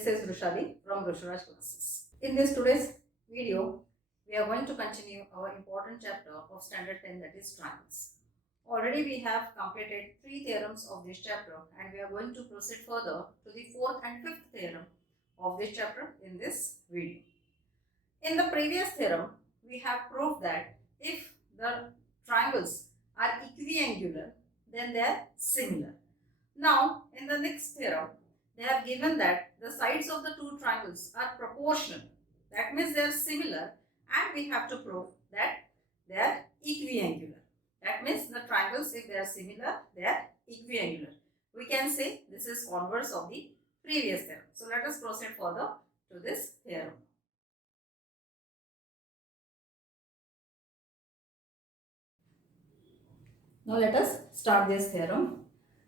This is Rushali from Rusharaj Classes. In this today's video, we are going to continue our important chapter of Standard 10, that is triangles. Already we have completed 3 theorems of this chapter and we are going to proceed further to the 4th and 5th theorem of this chapter in this video. In the previous theorem, we have proved that if the triangles are equiangular, then they are similar. Now, in the next theorem, they have given that the sides of the two triangles are proportional. That means they are similar and we have to prove that they are equiangular. That means the triangles, if they are similar, they are equiangular. We can say this is converse of the previous theorem. So, let us proceed further to this theorem. Now, let us start this theorem.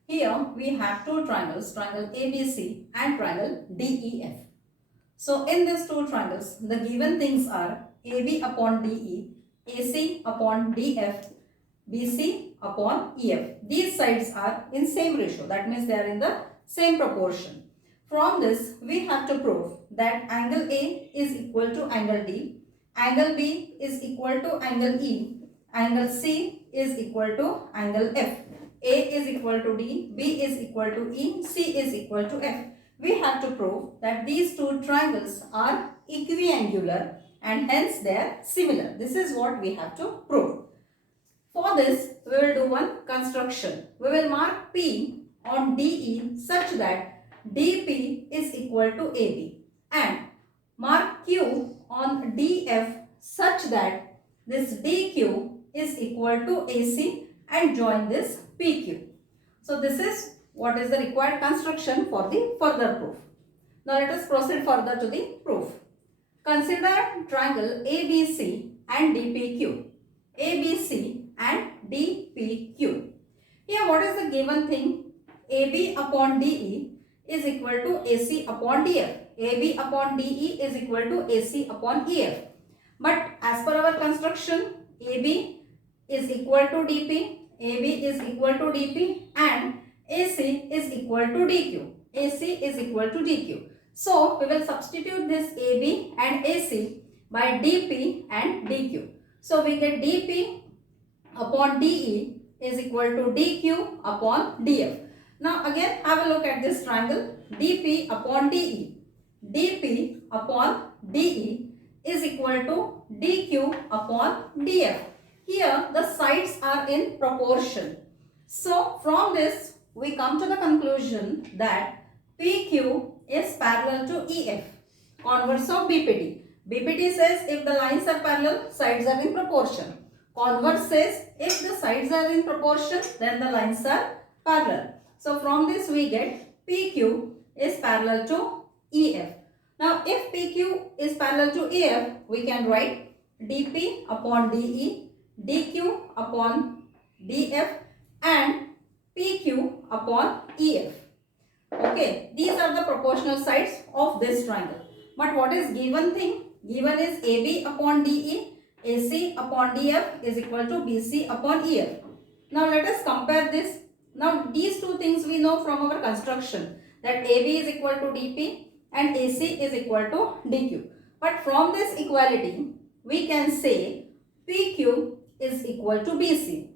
Here we have two triangles, triangle ABC and triangle DEF. So in these two triangles, the given things are AB upon DE, AC upon DF, BC upon EF. These sides are in same ratio, that means they are in the same proportion. From this, we have to prove that angle A is equal to angle D, angle B is equal to angle E, angle C is equal to angle F. A is equal to D, B is equal to E, C is equal to F. We have to prove that these two triangles are equiangular and hence they are similar. This is what we have to prove. For this, we will do one construction. We will mark P on DE such that DP is equal to AB and mark Q on DF such that this DQ is equal to AC and join this PQ. So this is what is the required construction for the further proof. Now let us proceed further to the proof. Consider triangle ABC and DPQ. ABC and DPQ. Here what is the given thing? AB upon DE is equal to AC upon DF. AB upon DE is equal to AC upon EF. But as per our construction, AB is equal to DP, AB is equal to DP and AC is equal to DQ. AC is equal to DQ. So, we will substitute this AB and AC by DP and DQ. So, we get DP upon DE is equal to DQ upon DF. Now, again have a look at this triangle DP upon DE. DP upon DE is equal to DQ upon DF. Here the sides are in proportion. So from this we come to the conclusion that PQ is parallel to EF, converse of BPT. BPT says if the lines are parallel, sides are in proportion. Converse says if the sides are in proportion, then the lines are parallel. So from this we get PQ is parallel to EF. Now if PQ is parallel to EF, we can write DP upon DE, DQ upon DF and PQ upon EF. Okay, these are the proportional sides of this triangle. But what is given thing? Given is AB upon DE, AC upon DF is equal to BC upon EF. Now let us compare this. Now these two things we know from our construction, that AB is equal to DP and AC is equal to DQ. But from this equality, we can say PQ is equal to BC.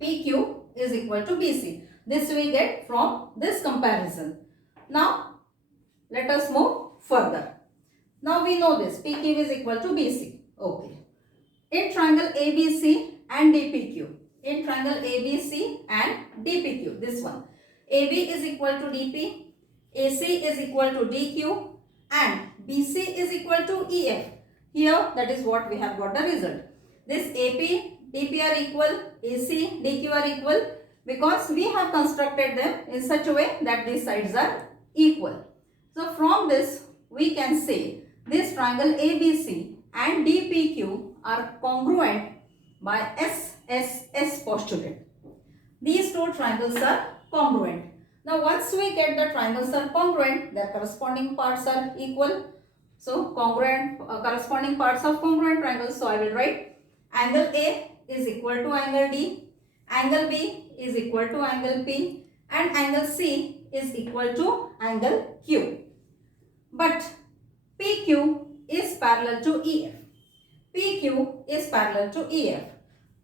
PQ is equal to BC. This we get from this comparison. Now, let us move further. Now we know this. PQ is equal to BC. Okay. In triangle ABC and DPQ. In triangle ABC and DPQ. This one. AB is equal to DP. AC is equal to DQ. And BC is equal to EF. Here, that is what we have got the result. This AP, DP are equal, AC, DQ are equal because we have constructed them in such a way that these sides are equal. So, from this we can say this triangle ABC and DPQ are congruent by SSS postulate. These two triangles are congruent. Now, once we get the triangles are congruent, their corresponding parts are equal. So, congruent corresponding parts of congruent triangles. So, I will write angle A is equal to angle D, angle B is equal to angle P and angle C is equal to angle Q. But PQ is parallel to EF. PQ is parallel to EF.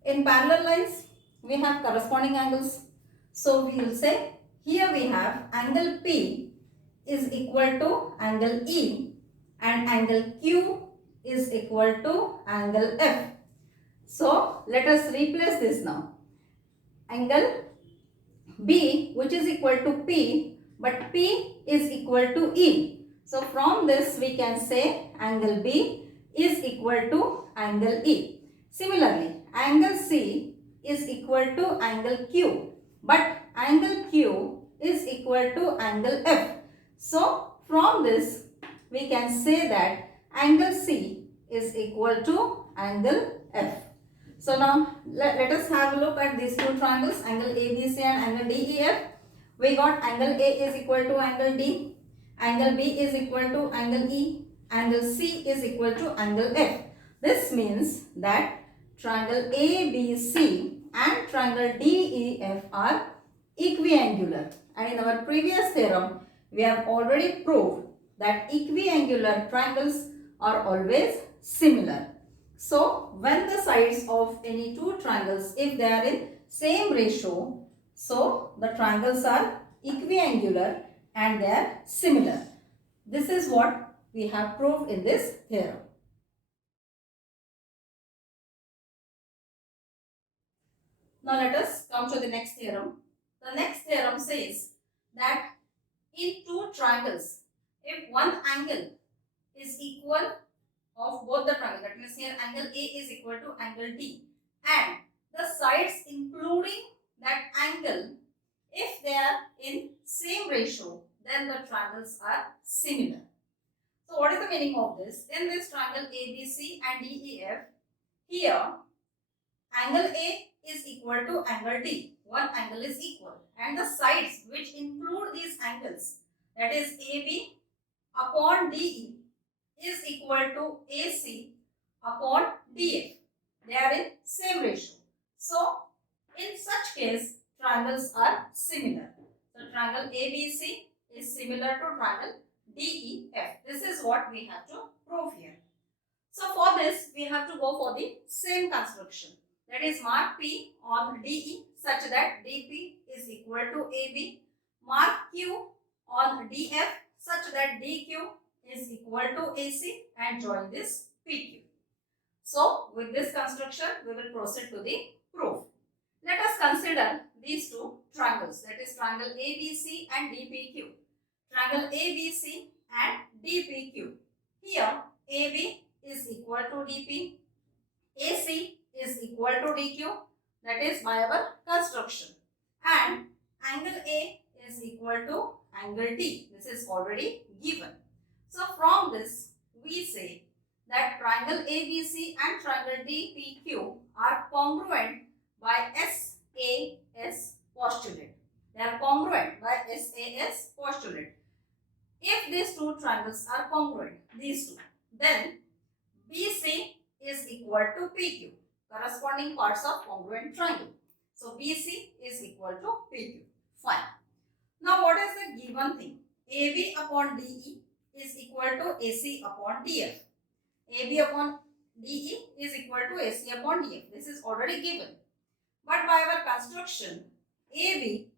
In parallel lines, we have corresponding angles. So we will say here we have angle P is equal to angle E and angle Q is equal to angle F. So let us replace this now. Angle B, which is equal to P, but P is equal to E. So from this we can say angle B is equal to angle E. Similarly, angle C is equal to angle Q, but angle Q is equal to angle F. So from this we can say that angle C is equal to angle F. So now let us have a look at these two triangles, angle ABC and angle DEF. We got angle A is equal to angle D, angle B is equal to angle E, angle C is equal to angle F. This means that triangle ABC and triangle DEF are equiangular. And in our previous theorem, we have already proved that equiangular triangles are always similar. So, when the sides of any two triangles, if they are in same ratio, so the triangles are equiangular and they are similar. This is what we have proved in this theorem. Now, let us come to the next theorem. The next theorem says that in two triangles, if one angle is equal of both the triangles, that means here angle A is equal to angle D, and the sides including that angle, if they are in same ratio, then the triangles are similar. So what is the meaning of this? In this triangle ABC and DEF, here angle A is equal to angle D. One angle is equal, and the sides which include these angles, that is AB upon DE, is equal to AC upon DF. They are in same ratio. So, in such case, triangles are similar. So, triangle ABC is similar to triangle DEF. This is what we have to prove here. So, for this, we have to go for the same construction. That is, mark P on DE such that DP is equal to AB. Mark Q on DF such that DQ is equal to AC and join this PQ. So, with this construction, we will proceed to the proof. Let us consider these two triangles, that is triangle ABC and DPQ. Triangle ABC and DPQ. Here, AB is equal to DP, AC is equal to DQ, that is by our construction, and angle A is equal to angle D. This is already given. So from this we say that triangle ABC and triangle DPQ are congruent by SAS postulate. They are congruent by SAS postulate. If these two triangles are congruent, these two, then BC is equal to PQ, corresponding parts of congruent triangle. So BC is equal to PQ. Fine. Now what is the given thing? AB upon DE is equal to AC upon DF. AB upon DE is equal to AC upon DF. This is already given. But by our construction, AB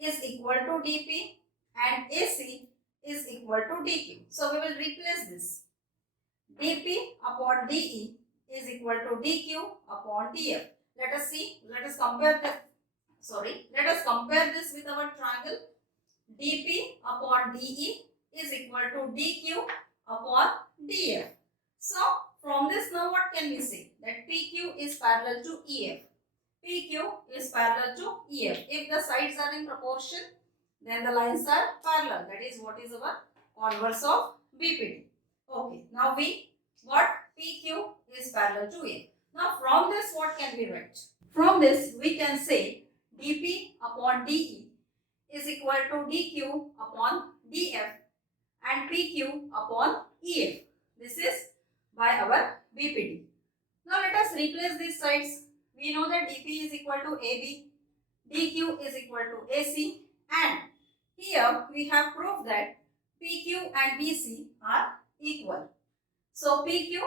is equal to DP and AC is equal to DQ. So we will replace this. dP upon dE is equal to dQ upon dF. Let us see, let us compare this with our triangle. dP upon dE is equal to dQ upon dF. So, from this now what can we say? That PQ is parallel to EF. PQ is parallel to EF. If the sides are in proportion, then the lines are parallel. That is what is our converse of BPD. Okay, now we got PQ is parallel to A. Now from this what can we write? From this we can say dP upon dE is equal to dQ upon dF and PQ upon EF. This is by our BPD. Now let us replace these sides. We know that dP is equal to AB, dQ is equal to AC, and here we have proved that PQ and BC are equal. So PQ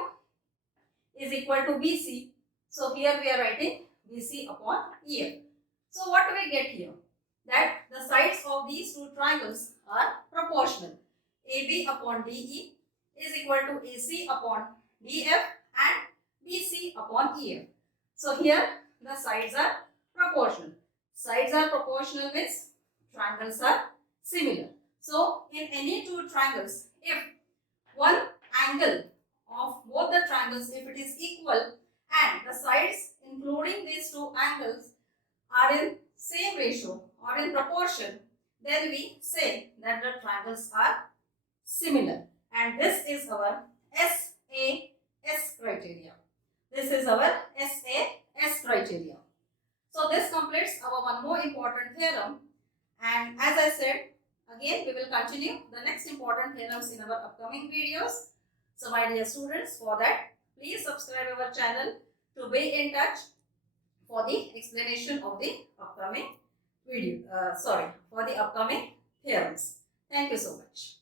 is equal to BC. So here we are writing BC upon EF. So what do we get here? That the sides of these two triangles are proportional. AB upon DE is equal to AC upon DF and BC upon EF. So here the sides are proportional. Sides are proportional means triangles are similar. So in any two triangles, if one angle of both the triangles, if it is equal and the sides including these two angles are in same ratio or in proportion, then we say that the triangles are similar. And this is our SAS criteria. This is our SAS criteria. So this completes our one more important theorem. And as I said, again we will continue the next important theorems in our upcoming videos. So my dear students, for that please subscribe our channel to be in touch for the explanation of the upcoming for the upcoming theorems. Thank you so much.